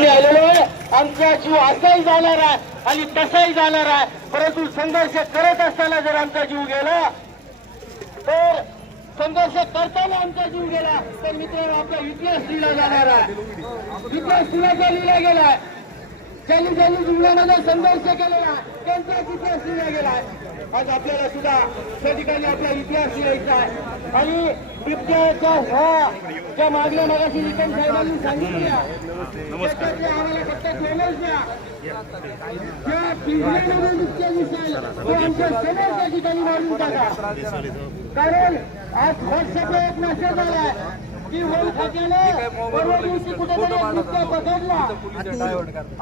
ठिकाणी आलेलो आहे. आमचा जीव असाही जाणार आहे आणि तसाही जाणार आहे. परंतु संघर्ष करत असताना जर आमचा जीव गेला तर संघर्ष करताना आमचा जीव गेला तर मित्रांनो आपला इतिहास लिहिला जाणार आहे. इतिहास कुणाचा लिहिला गेलाय ज्यांनी ज्यांनी जीवनामध्ये संघर्ष केलेला त्यांचा दिला गेलाय. आज आपल्याला सुद्धा त्या ठिकाणी आपला इतिहास लिहायचा आहे. आणि बिबट्याच्या ह्या ज्या मागण्या मागाशी निकम साहेबांनी सांगितल्या त्याच्यातले आम्हाला फक्त दोनच द्या. पिंजऱ्यामध्ये बिबट्या दिसेल तो आमच्यासमोर त्या ठिकाणी मारून टाका. कारण आज व्हॉट्सअपला एक मेसेज आलाय की वन खात्याने परवा दिवशी कुठेतरी बिबट्या पकडला.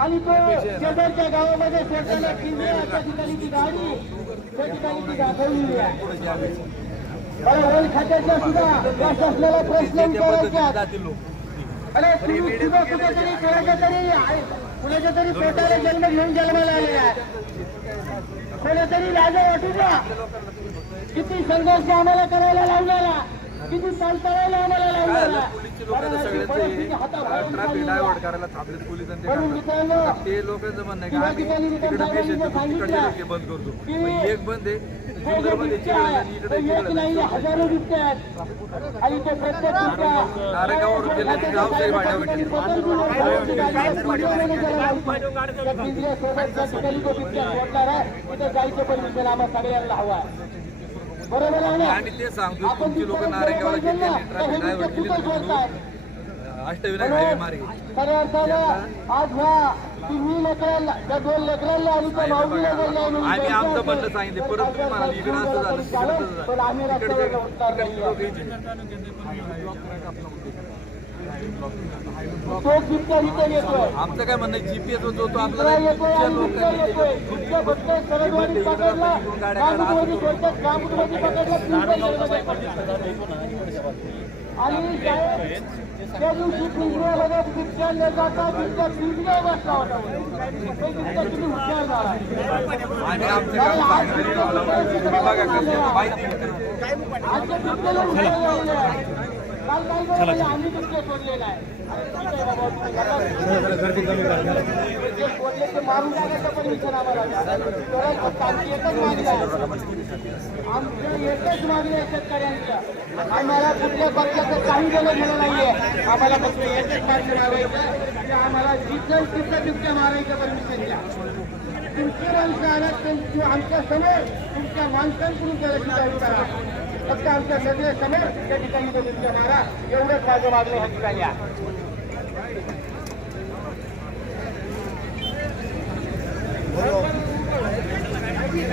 आणि तो शेजारच्या गावामध्ये पिंजरा त्या ठिकाणी ती गाडी त्या ठिकाणी ती दाखवलेली आहे. अरे वन खात्याच्या सुद्धा या शासनाला प्रश्न विचारायचे. अरे तुम्ही सुद्धा कुठेतरी कोणाच्या तरी कुणाच्या तरी पोटाला जन्म घेऊन जन्माला आलेला आहे. कोणातरी राजा वाटू द्या. किती संघर्ष आम्हाला करायला लावलेला. किती चालताळायला आम्हाला चाललेली आहे. डायव्हर्ट करायला थांबलेत पोलीस आणि ते करतात. ते लोकांचं म्हणणं आहे की आम्ही तिकडे पेश येतो तिकडचे रस्ते बंद करतो. पण एक बंद आहे हे जे जुन्नरमध्ये बिबटे चिखल आहे, आणि इकडे ते एक चिखल नाही हजारो बिबटे आहेत. आणि ते प्रत्येक बिबट्या नारायणगाववरून गेले की गावच्याही भाड्यावर गेले. जायचं परमिशन आम्हाला सगळ्यांना हवा आहे. बरोबर आहे ना? आणि ते सांगतो तुमची लोक नारायणगावला गेलो गेले ना, तर हे ट्रॅफिक डायव्हर्ट केले? अष्टविनायक हायवे मार्गे. आम्ही आमचं म्हणणं सांगितले परत तुम्ही म्हणाल इकडे असं झालं तिकडे आम्ही. लोक आमचं काय म्हणणं जीपीएस जो तो आपल्याला आणि त्या दिवशी पिंजऱ्यामध्ये बिबट्या बिबट्या पिंजऱ्यावर बसला होता हुशार झाला. आजच्या बिबट्याला हुशार झालेलं आहे. चला म्हणजे आम्ही आहे ते आम्हाला एकच मागणी आहे शेतकऱ्यांच्या आम्हाला कुठल्या पक्षाचं काही देणं झालं नाहीये आम्हाला फक्त एकच मागणी मारायचं आम्हाला जिथं तिथं बिबट्या मारायचं परमिशन द्या तुमची माणसं आल्या त्यांची आमच्यासमोर तुमच्या माणसांकडून त्याला शिकायला करा फक्त आमच्या सगळे समोर त्या ठिकाणी बिबट्या मारा एवढंच माझं मागणं ह्या ठिकाणी आहे.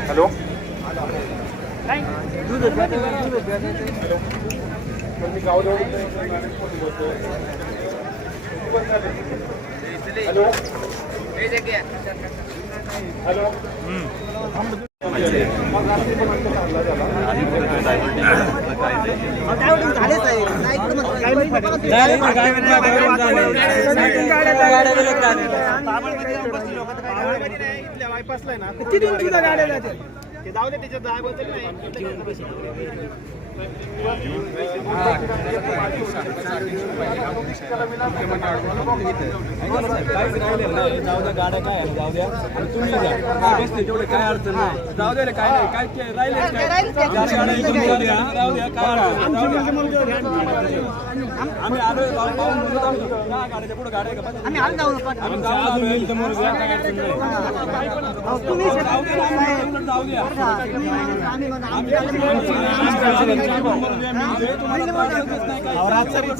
हॅलो? हॅलो? हॅलो? तिथून तिथं गाड्या जाते ते जाऊ दे काहीच राहिलेलं नाही. जाऊ द्या गाड्या काय आहे, जाऊ द्या तुम्ही जा तेवढे काय अडचण नाही जाऊ द्या रे, काय नाही काय राहिले काय गाड्या इथून जाऊ द्या काय आम्ही आलो. पाहून गाड्याच्या पुढे गाड्या आम्ही जाऊ आम्ही द्या आम्ही जाऊ द्या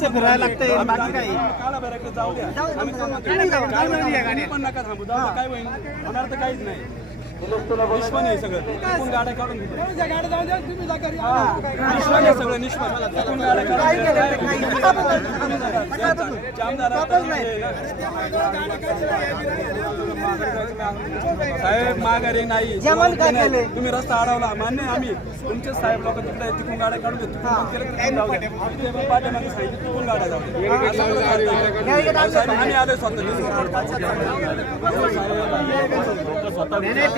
फिरायला लागतंय बाकी काही जाऊ द्या, काय होईल? होणार तर काहीच नाही. निष्पण सगळं गाड्या काढून निष्पण सगळं निष्पण तिकडून गाड्या काढून घेतो. जाम झाला साहेब माघारी नाही तुम्ही रस्ता अडवला. मान्य आम्ही. तुमचे साहेब लोक तिकडे तिकडून गाड्या काढून पाठीमागे तिकडून गाड्या जाऊ आम्ही आलोय स्वतः. स्वतः